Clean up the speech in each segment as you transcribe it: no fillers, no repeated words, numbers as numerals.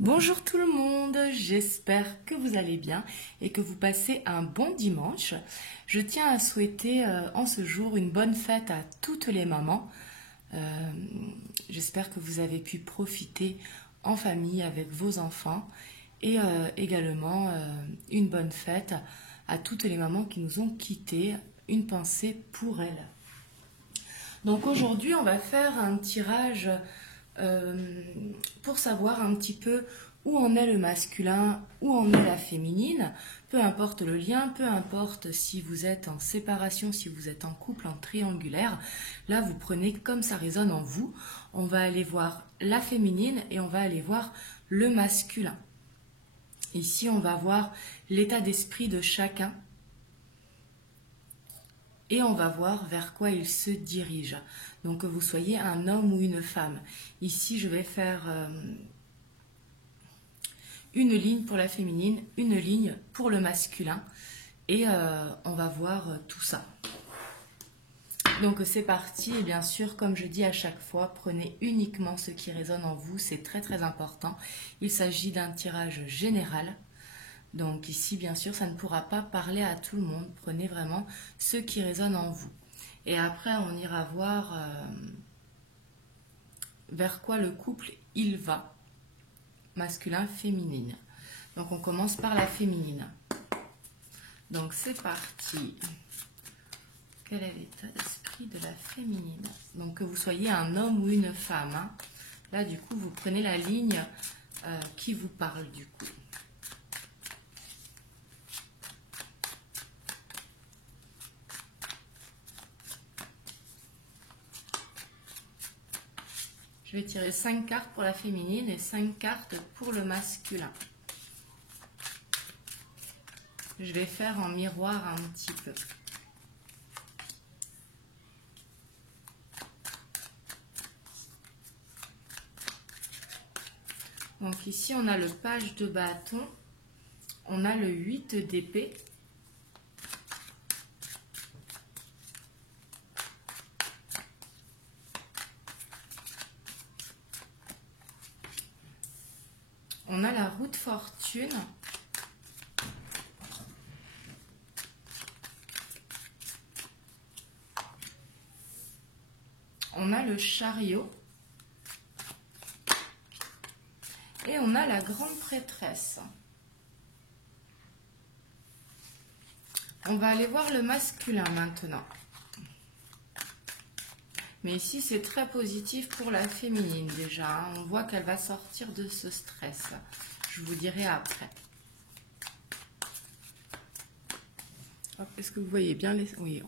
Bonjour tout le monde, j'espère que vous allez bien et que vous passez un bon dimanche. Je tiens à souhaiter en ce jour une bonne fête à toutes les mamans. J'espère que vous avez pu profiter en famille avec vos enfants et également une bonne fête à toutes les mamans qui nous ont quittés. Une pensée pour elles. Donc aujourd'hui, on va faire un tirage pour savoir un petit peu où en est le masculin, où en est la féminine, peu importe le lien, peu importe si vous êtes en séparation, si vous êtes en couple, en triangulaire, là vous prenez comme ça résonne en vous, on va aller voir la féminine et on va aller voir le masculin. Ici on va voir l'état d'esprit de chacun et on va voir vers quoi il se dirige. Donc que vous soyez un homme ou une femme. Ici, je vais faire une ligne pour la féminine, une ligne pour le masculin. Et on va voir tout ça. Donc c'est parti. Et bien sûr, comme je dis à chaque fois, prenez uniquement ce qui résonne en vous. C'est très très important. Il s'agit d'un tirage général. Donc ici, bien sûr, ça ne pourra pas parler à tout le monde. Prenez vraiment ce qui résonne en vous. Et après, on ira voir vers quoi le couple il va, masculin, féminine. Donc on commence par la féminine. Donc c'est parti. Quel est l'état d'esprit de la féminine? Donc que vous soyez un homme ou une femme. Hein. Là, du coup, vous prenez la ligne qui vous parle du coup. Je vais tirer 5 cartes pour la féminine et 5 cartes pour le masculin. Je vais faire en miroir un petit peu. Donc ici, on a le page de bâton, on a le 8 d'épée. On a la roue de fortune. On a le chariot. Et on a la grande prêtresse. On va aller voir le masculin maintenant. Mais ici, c'est très positif pour la féminine déjà. Hein. On voit qu'elle va sortir de ce stress. Je vous dirai après. Est-ce que vous voyez bien les... Oui.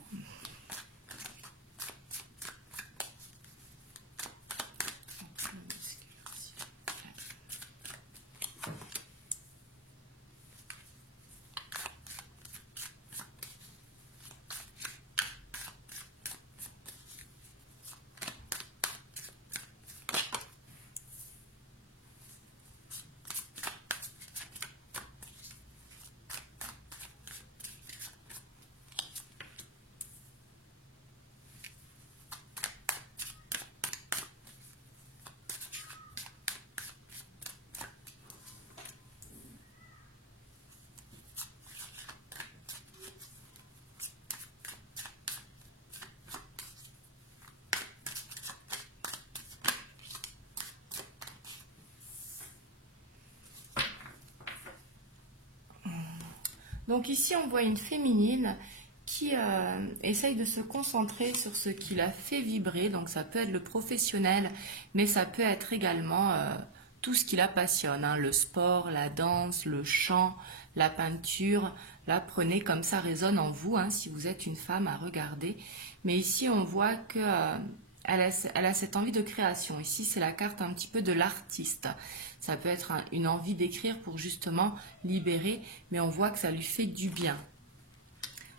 Donc ici, on voit une féminine qui essaye de se concentrer sur ce qui la fait vibrer. Donc ça peut être le professionnel, mais ça peut être également tout ce qui la passionne. Hein, le sport, la danse, le chant, la peinture. Là, prenez comme ça résonne en vous, hein, si vous êtes une femme à regarder. Mais ici, on voit que... elle a cette envie de création. Ici, c'est la carte un petit peu de l'artiste. Ça peut être une envie d'écrire pour justement libérer, mais on voit que ça lui fait du bien.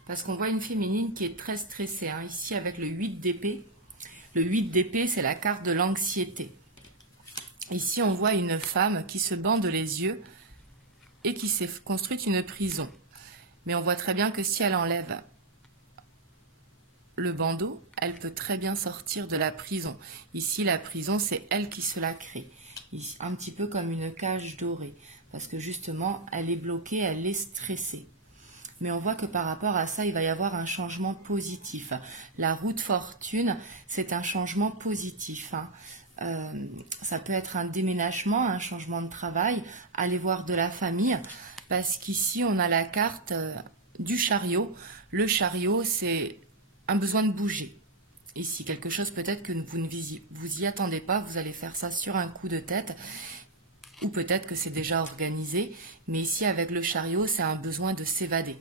Parce qu'on voit une féminine qui est très stressée. Hein. Ici, avec le 8 d'épée. Le 8 d'épée, c'est la carte de l'anxiété. Ici, on voit une femme qui se bande les yeux et qui s'est construite une prison. Mais on voit très bien que si elle enlève le bandeau, elle peut très bien sortir de la prison. Ici, la prison, c'est elle qui se la crée. un petit peu comme une cage dorée, parce que justement, elle est bloquée, elle est stressée. Mais on voit que par rapport à ça, il va y avoir un changement positif. La roue de fortune, c'est un changement positif. Ça peut être un déménagement, un changement de travail, aller voir de la famille, parce qu'ici, on a la carte du chariot. Le chariot, c'est un besoin de bouger. Ici, quelque chose peut-être que vous ne vous y attendez pas, vous allez faire ça sur un coup de tête, ou peut-être que c'est déjà organisé, mais ici, avec le chariot, c'est un besoin de s'évader.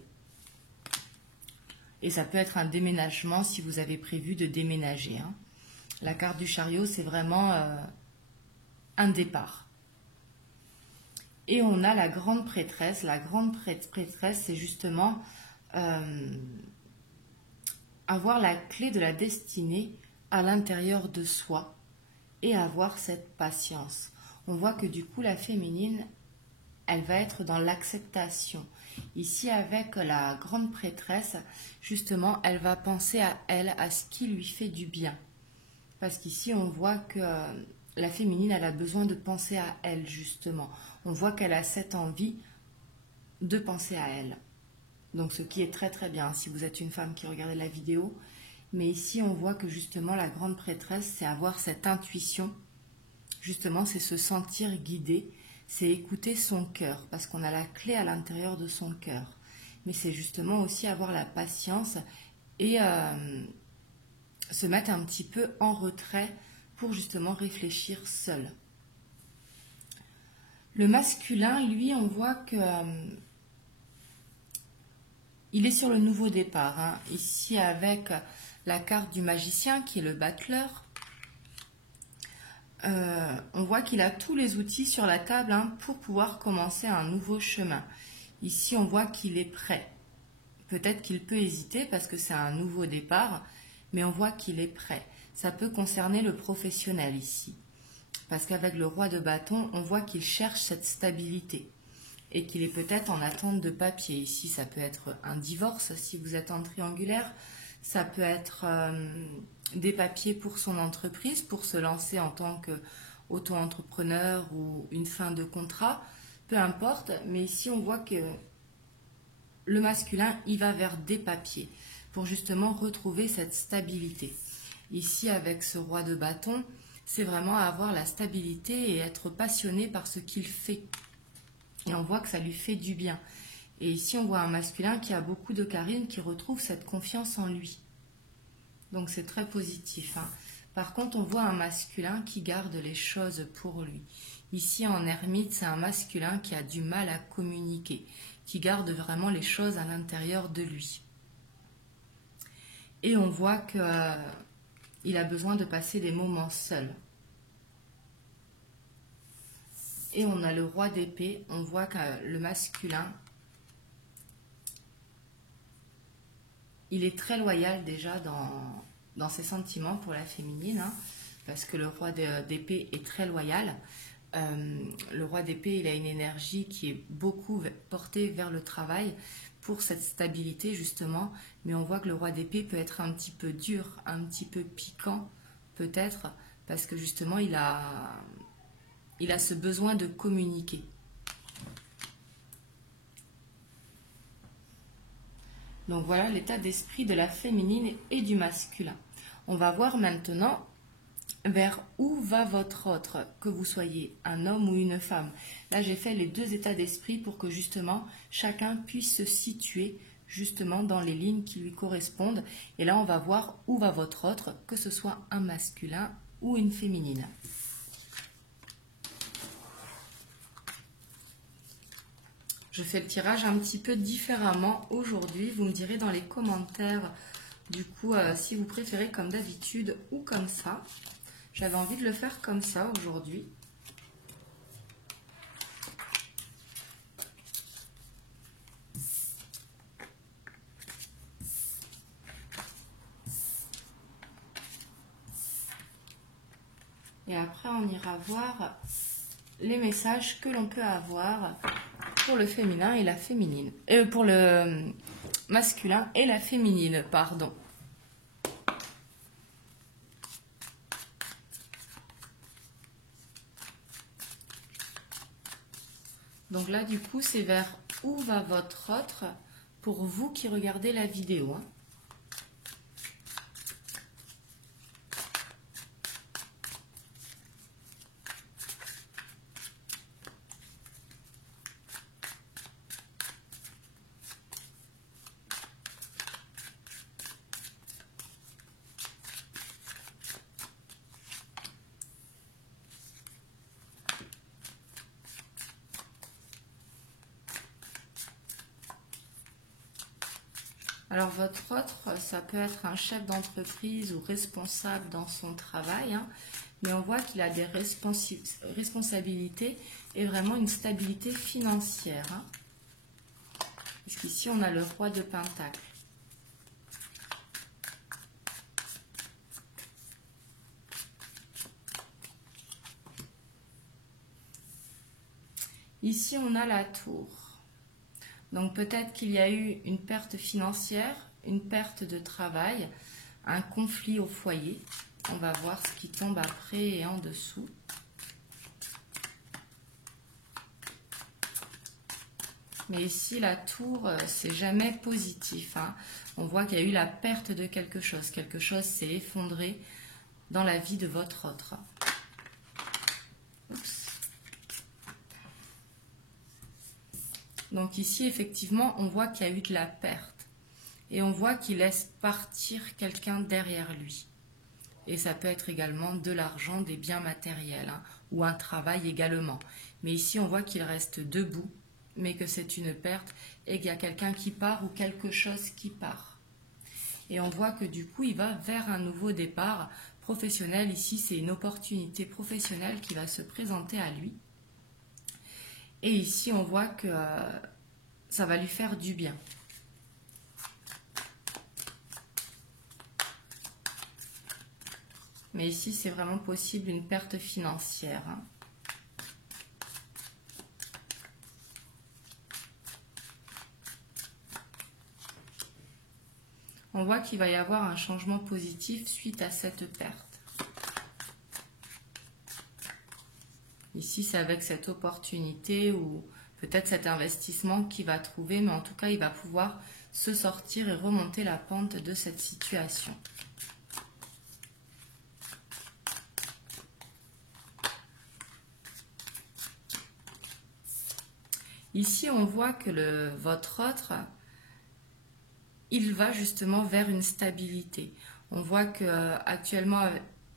Et ça peut être un déménagement si vous avez prévu de déménager. La carte du chariot, c'est vraiment un départ. Et on a la grande prêtresse. La grande prêtresse, c'est justement avoir la clé de la destinée à l'intérieur de soi et avoir cette patience. On voit que du coup, la féminine, elle va être dans l'acceptation. Ici, avec la grande prêtresse, justement, elle va penser à elle, à ce qui lui fait du bien. Parce qu'ici, on voit que la féminine, elle a besoin de penser à elle, justement. On voit qu'elle a cette envie de penser à elle. Donc, ce qui est très très bien, si vous êtes une femme qui regardez la vidéo. Mais ici, on voit que justement, la grande prêtresse, c'est avoir cette intuition. Justement, c'est se sentir guidée. C'est écouter son cœur, parce qu'on a la clé à l'intérieur de son cœur. Mais c'est justement aussi avoir la patience et se mettre un petit peu en retrait pour justement réfléchir seul. Le masculin, lui, on voit que il est sur le nouveau départ. Ici, avec la carte du magicien, qui est le battleur. On voit qu'il a tous les outils sur la table pour pouvoir commencer un nouveau chemin. Ici, on voit qu'il est prêt. Peut-être qu'il peut hésiter parce que c'est un nouveau départ, mais on voit qu'il est prêt. Ça peut concerner le professionnel ici. Parce qu'avec le roi de bâton, on voit qu'il cherche cette stabilité et qu'il est peut-être en attente de papier. Ici, ça peut être un divorce si vous êtes en triangulaire. Ça peut être des papiers pour son entreprise, pour se lancer en tant qu'auto-entrepreneur ou une fin de contrat. Peu importe, mais ici, on voit que le masculin, il va vers des papiers pour justement retrouver cette stabilité. Ici, avec ce roi de bâton, c'est vraiment avoir la stabilité et être passionné par ce qu'il fait. Et on voit que ça lui fait du bien. Et ici, on voit un masculin qui a beaucoup de charisme, qui retrouve cette confiance en lui. Donc, c'est très positif. Par contre, on voit un masculin qui garde les choses pour lui. Ici, en ermite, c'est un masculin qui a du mal à communiquer, qui garde vraiment les choses à l'intérieur de lui. Et on voit qu'il a besoin de passer des moments seuls. Et on a le roi d'épée. On voit que le masculin, il est très loyal déjà dans ses sentiments pour la féminine, parce que le roi d'épée est très loyal. Le roi d'épée, il a une énergie qui est beaucoup portée vers le travail pour cette stabilité justement, mais on voit que le roi d'épée peut être un petit peu dur, un petit peu piquant peut-être, parce que justement il a ce besoin de communiquer. Donc voilà l'état d'esprit de la féminine et du masculin. On va voir maintenant vers où va votre autre, que vous soyez un homme ou une femme. Là, j'ai fait les deux états d'esprit pour que justement chacun puisse se situer justement dans les lignes qui lui correspondent. Et là, on va voir où va votre autre, que ce soit un masculin ou une féminine. Je fais le tirage un petit peu différemment aujourd'hui. Vous me direz dans les commentaires, du coup, si vous préférez comme d'habitude ou comme ça. J'avais envie de le faire comme ça aujourd'hui. Et après, on ira voir les messages que l'on peut avoir pour le féminin et la féminine. Pour le masculin et la féminine, pardon. Donc là, du coup, c'est vers où va votre autre pour vous qui regardez la vidéo, hein. Alors votre autre, ça peut être un chef d'entreprise ou responsable dans son travail, hein, mais on voit qu'il a des responsabilités et vraiment une stabilité financière, hein, puisqu'ici on a le roi de Pentacle. Ici on a la tour. Donc peut-être qu'il y a eu une perte financière, une perte de travail, un conflit au foyer. On va voir ce qui tombe après et en dessous. Mais ici, la tour, c'est jamais positif, hein. On voit qu'il y a eu la perte de quelque chose. Quelque chose s'est effondré dans la vie de votre autre. Oups. Donc ici, effectivement, on voit qu'il y a eu de la perte. Et on voit qu'il laisse partir quelqu'un derrière lui. Et ça peut être également de l'argent, des biens matériels, hein, ou un travail également. Mais ici, on voit qu'il reste debout, mais que c'est une perte et qu'il y a quelqu'un qui part ou quelque chose qui part. Et on voit que du coup, il va vers un nouveau départ professionnel. Ici, c'est une opportunité professionnelle qui va se présenter à lui. Et ici, on voit que ça va lui faire du bien. Mais ici, c'est vraiment possible une perte financière, hein. On voit qu'il va y avoir un changement positif suite à cette perte. Ici, c'est avec cette opportunité ou peut-être cet investissement qu'il va trouver, mais en tout cas, il va pouvoir se sortir et remonter la pente de cette situation. Ici, on voit que votre autre, il va justement vers une stabilité. On voit qu'actuellement,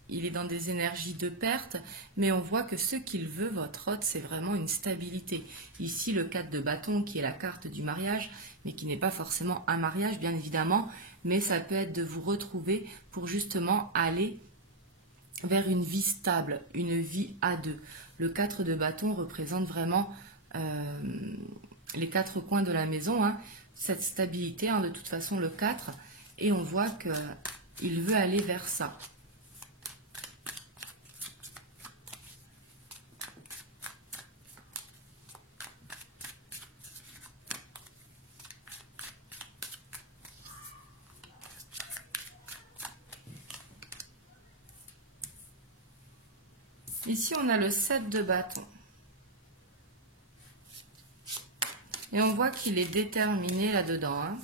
il est dans des énergies de perte, mais on voit que ce qu'il veut, votre autre, c'est vraiment une stabilité. Ici, le 4 de bâton, qui est la carte du mariage, mais qui n'est pas forcément un mariage, bien évidemment, mais ça peut être de vous retrouver pour justement aller vers une vie stable, une vie à deux. Le 4 de bâton représente vraiment les quatre coins de la maison, hein, cette stabilité, hein, de toute façon le 4, et on voit qu'il veut aller vers ça. Ici, on a le 7 de bâton. Et on voit qu'il est déterminé là-dedans, hein.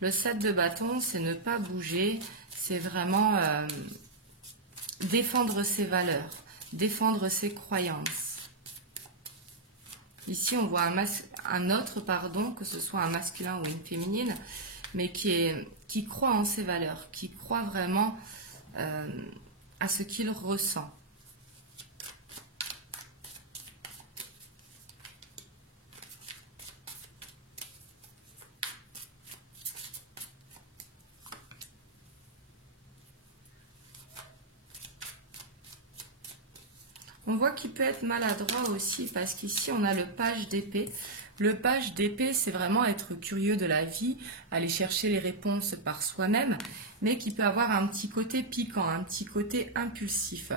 Le 7 de bâton, c'est ne pas bouger, c'est vraiment défendre ses valeurs, défendre ses croyances. Ici, on voit un autre, que ce soit un masculin ou une féminine, mais qui croit en ses valeurs, qui croit vraiment à ce qu'il ressent. On voit qu'il peut être maladroit aussi parce qu'ici on a le page d'épée. Le page d'épée, c'est vraiment être curieux de la vie, aller chercher les réponses par soi-même, mais qui peut avoir un petit côté piquant, un petit côté impulsif.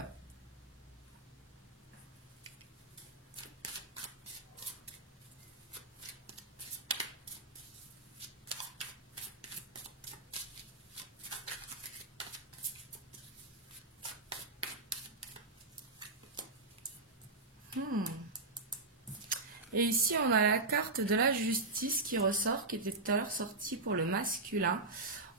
Et ici, on a la carte de la justice qui ressort, qui était tout à l'heure sortie pour le masculin.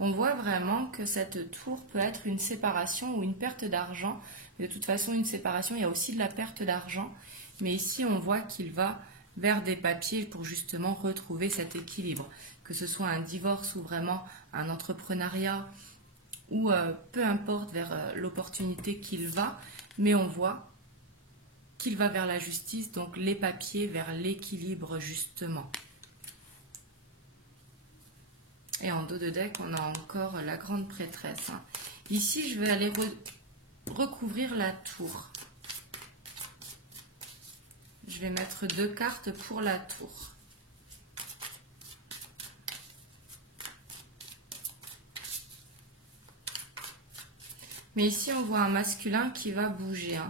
On voit vraiment que cette tour peut être une séparation ou une perte d'argent. De toute façon, une séparation, il y a aussi de la perte d'argent. Mais ici, on voit qu'il va vers des papiers pour justement retrouver cet équilibre. Que ce soit un divorce ou vraiment un entrepreneuriat, ou peu importe vers l'opportunité qu'il va. Mais on voit qu'il va vers la justice, donc les papiers vers l'équilibre justement. Et en dos de deck, on a encore la grande prêtresse. Ici, je vais aller recouvrir la tour. Je vais mettre 2 cartes pour la tour. Mais ici, on voit un masculin qui va bouger.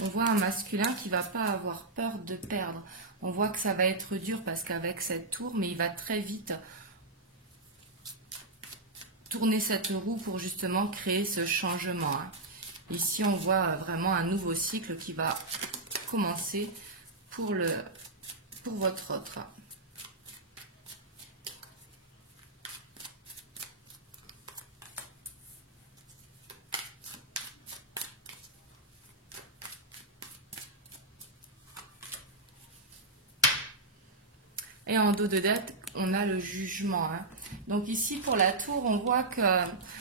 On voit un masculin qui ne va pas avoir peur de perdre. On voit que ça va être dur parce qu'avec cette tour, mais il va très vite tourner cette roue pour justement créer ce changement. Ici, on voit vraiment un nouveau cycle qui va commencer pour votre autre. Et en dos de deck, on a le jugement. Donc ici, pour la tour, on voit que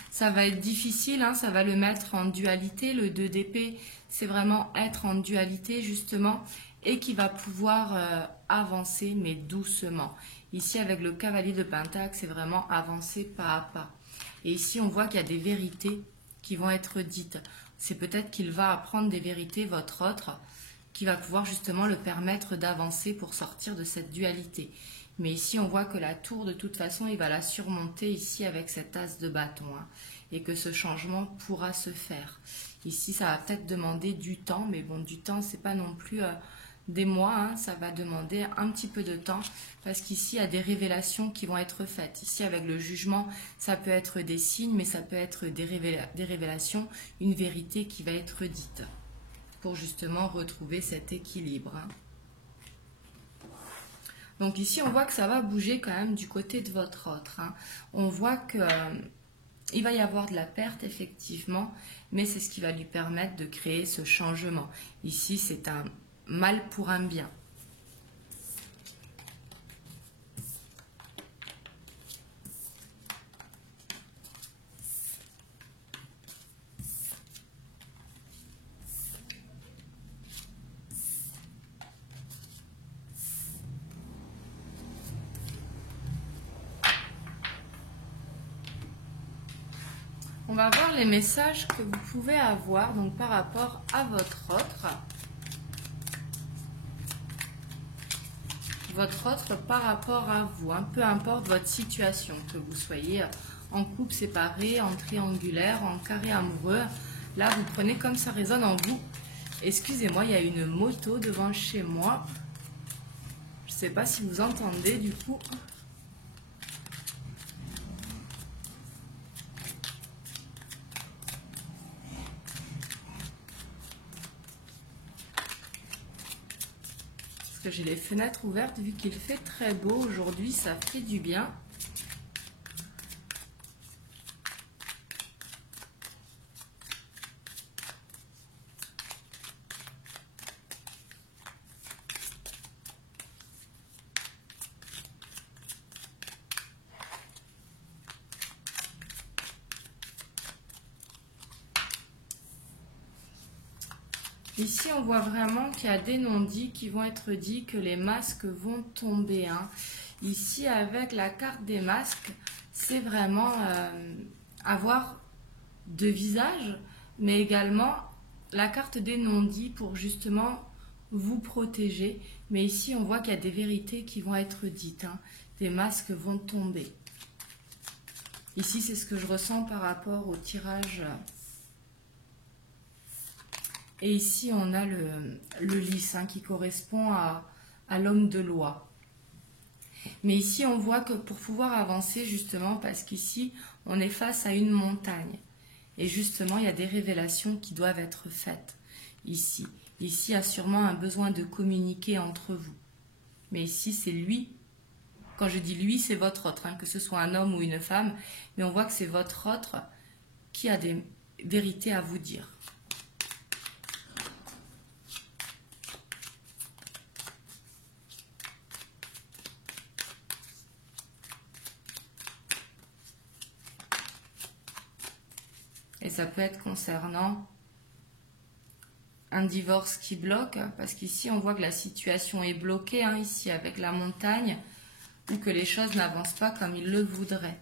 ça va être difficile. Ça va le mettre en dualité. Le 2 d'épée, c'est vraiment être en dualité, justement. Et qui va pouvoir avancer, mais doucement. Ici, avec le cavalier de Pentacle, c'est vraiment avancer pas à pas. Et ici, on voit qu'il y a des vérités qui vont être dites. C'est peut-être qu'il va apprendre des vérités, votre autre, qui va pouvoir justement le permettre d'avancer pour sortir de cette dualité. Mais ici, on voit que la tour, de toute façon, il va la surmonter ici avec cet as de bâton. Et que ce changement pourra se faire. Ici, ça va peut-être demander du temps, mais bon, du temps, c'est pas non plus des mois. Ça va demander un petit peu de temps, parce qu'ici, il y a des révélations qui vont être faites. Ici, avec le jugement, ça peut être des signes, mais ça peut être des révélations, une vérité qui va être dite, pour justement retrouver cet équilibre. Donc ici, on voit que ça va bouger quand même du côté de votre autre. On voit que il va y avoir de la perte, effectivement, mais c'est ce qui va lui permettre de créer ce changement. Ici, c'est un mal pour un bien. On va voir les messages que vous pouvez avoir donc par rapport à votre autre. Votre autre par rapport à vous, peu importe votre situation, que vous soyez en couple séparé, en triangulaire, en carré amoureux. Là, vous prenez comme ça résonne en vous. Excusez-moi, il y a une moto devant chez moi. Je ne sais pas si vous entendez du coup. Que j'ai les fenêtres ouvertes vu qu'il fait très beau aujourd'hui, ça fait du bien. Ici, on voit vraiment qu'il y a des non-dits qui vont être dits, que les masques vont tomber. Ici, avec la carte des masques, c'est vraiment avoir deux visages, mais également la carte des non-dits pour justement vous protéger. Mais ici, on voit qu'il y a des vérités qui vont être dites. Des masques vont tomber. Ici, c'est ce que je ressens par rapport au tirage. Et ici, on a le lys qui correspond à l'homme de loi. Mais ici, on voit que pour pouvoir avancer, justement, parce qu'ici, on est face à une montagne. Et justement, il y a des révélations qui doivent être faites ici. Ici, il y a sûrement un besoin de communiquer entre vous. Mais ici, c'est lui. Quand je dis lui, c'est votre autre, hein, que ce soit un homme ou une femme. Mais on voit que c'est votre autre qui a des vérités à vous dire. Et ça peut être concernant un divorce qui bloque, parce qu'ici on voit que la situation est bloquée, hein, ici avec la montagne, ou que les choses n'avancent pas comme il le voudrait.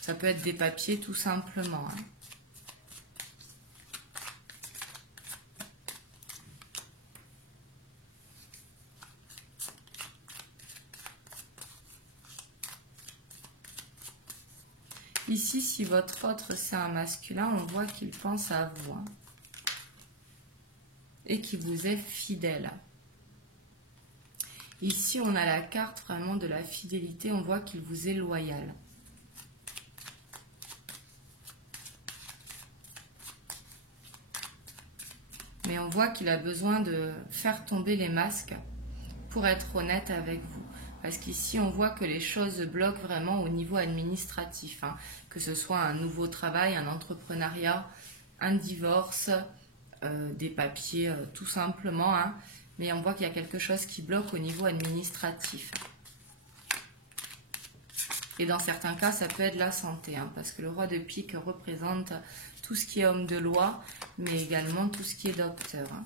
Ça peut être des papiers tout simplement. Hein. Ici, si votre autre c'est un masculin, on voit qu'il pense à vous. Hein, et qu'il vous est fidèle. Ici, on a la carte vraiment de la fidélité. On voit qu'il vous est loyal. Mais on voit qu'il a besoin de faire tomber les masques pour être honnête avec vous. Parce qu'ici, on voit que les choses bloquent vraiment au niveau administratif. Hein. Que ce soit un nouveau travail, un entrepreneuriat, un divorce, des papiers tout simplement. Hein. Mais on voit qu'il y a quelque chose qui bloque au niveau administratif. Et dans certains cas, ça peut être la santé. Hein, parce que le roi de pique représente tout ce qui est homme de loi, mais également tout ce qui est docteur. Hein,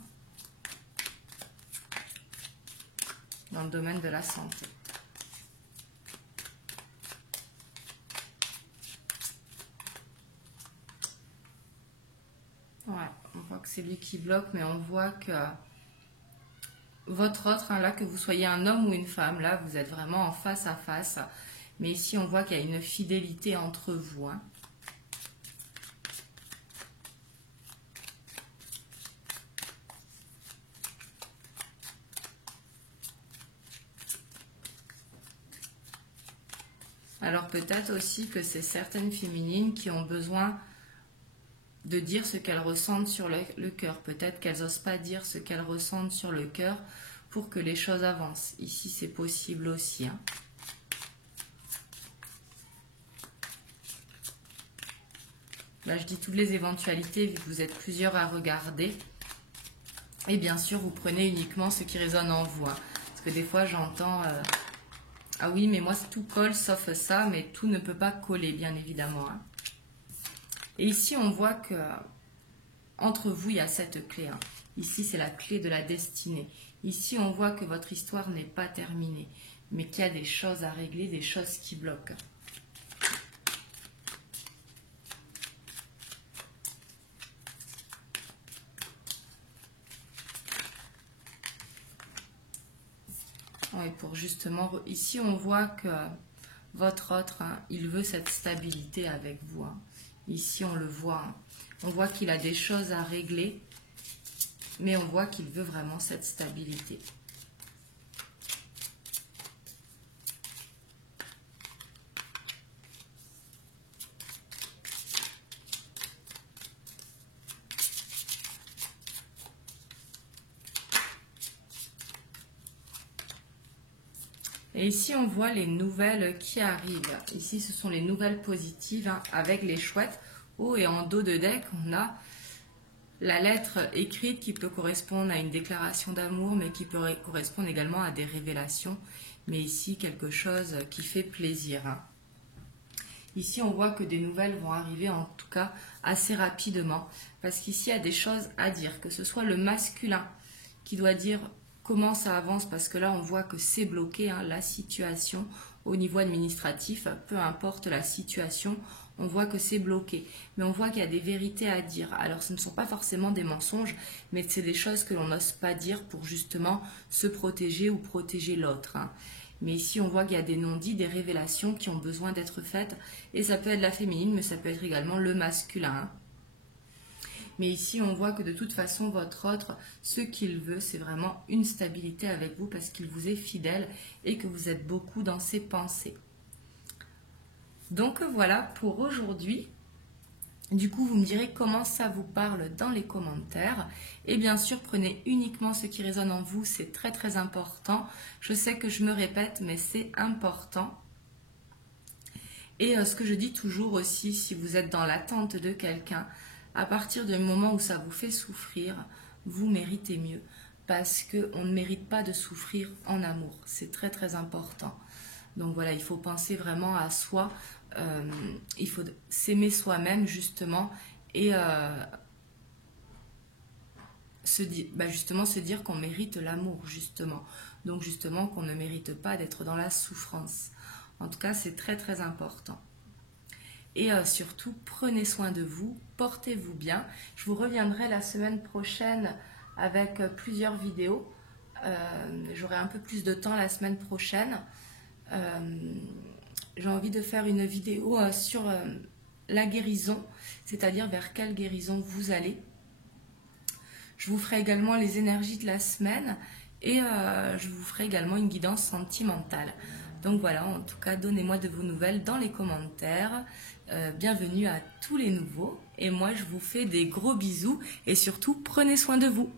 dans le domaine de la santé. Ouais, on voit que c'est lui qui bloque, mais on voit que votre autre, hein, là, que vous soyez un homme ou une femme, là, vous êtes vraiment en face à face. Mais ici, on voit qu'il y a une fidélité entre vous. Hein. Alors peut-être aussi que c'est certaines féminines qui ont besoin de dire ce qu'elles ressentent sur le cœur. Peut-être qu'elles n'osent pas dire ce qu'elles ressentent sur le cœur pour que les choses avancent. Ici, c'est possible aussi. Hein. Là, je dis toutes les éventualités, vu que vous êtes plusieurs à regarder. Et bien sûr, vous prenez uniquement ce qui résonne en vous. Hein. Parce que des fois, j'entends... ah oui, mais moi, tout colle sauf ça, mais tout ne peut pas coller, bien évidemment. Hein. Et ici, on voit que entre vous, il y a cette clé. Hein. Ici, c'est la clé de la destinée. Ici, on voit que votre histoire n'est pas terminée, mais qu'il y a des choses à régler, des choses qui bloquent. Et pour justement, ici, on voit que votre autre, hein, il veut cette stabilité avec vous. Hein. Ici, on le voit. Hein. On voit qu'il a des choses à régler, mais on voit qu'il veut vraiment cette stabilité. Et ici, on voit les nouvelles qui arrivent. Ici, ce sont les nouvelles positives hein, avec les chouettes. Haut et en dos de deck, on a la lettre écrite qui peut correspondre à une déclaration d'amour, mais qui peut correspondre également à des révélations. Mais ici, quelque chose qui fait plaisir. Hein. Ici, on voit que des nouvelles vont arriver, en tout cas, assez rapidement. Parce qu'ici, il y a des choses à dire. Que ce soit le masculin qui doit dire comment ça avance, parce que là, on voit que c'est bloqué, hein, la situation au niveau administratif. Peu importe la situation, on voit que c'est bloqué. Mais on voit qu'il y a des vérités à dire. Alors, ce ne sont pas forcément des mensonges, mais c'est des choses que l'on n'ose pas dire pour justement se protéger ou protéger l'autre. Hein. Mais ici, on voit qu'il y a des non-dits, des révélations qui ont besoin d'être faites. Et ça peut être la féminine, mais ça peut être également le masculin. Hein. Mais ici, on voit que de toute façon, votre autre, ce qu'il veut, c'est vraiment une stabilité avec vous parce qu'il vous est fidèle et que vous êtes beaucoup dans ses pensées. Donc voilà pour aujourd'hui. Du coup, vous me direz comment ça vous parle dans les commentaires. Et bien sûr, prenez uniquement ce qui résonne en vous, c'est très très important. Je sais que je me répète, mais c'est important. Et ce que je dis toujours aussi, si vous êtes dans l'attente de quelqu'un, à partir du moment où ça vous fait souffrir, vous méritez mieux. Parce qu'on ne mérite pas de souffrir en amour. C'est très très important. Donc voilà, il faut penser vraiment à soi. Il faut s'aimer soi-même justement et justement se dire qu'on mérite l'amour justement. Donc justement qu'on ne mérite pas d'être dans la souffrance. En tout cas, c'est très très important. Et surtout, prenez soin de vous, portez-vous bien. Je vous reviendrai la semaine prochaine avec plusieurs vidéos. J'aurai un peu plus de temps la semaine prochaine. J'ai envie de faire une vidéo sur la guérison, c'est-à-dire vers quelle guérison vous allez. Je vous ferai également les énergies de la semaine et je vous ferai également une guidance sentimentale. Donc voilà, en tout cas, donnez-moi de vos nouvelles dans les commentaires. Bienvenue à tous les nouveaux. Et moi, je vous fais des gros bisous et surtout, prenez soin de vous.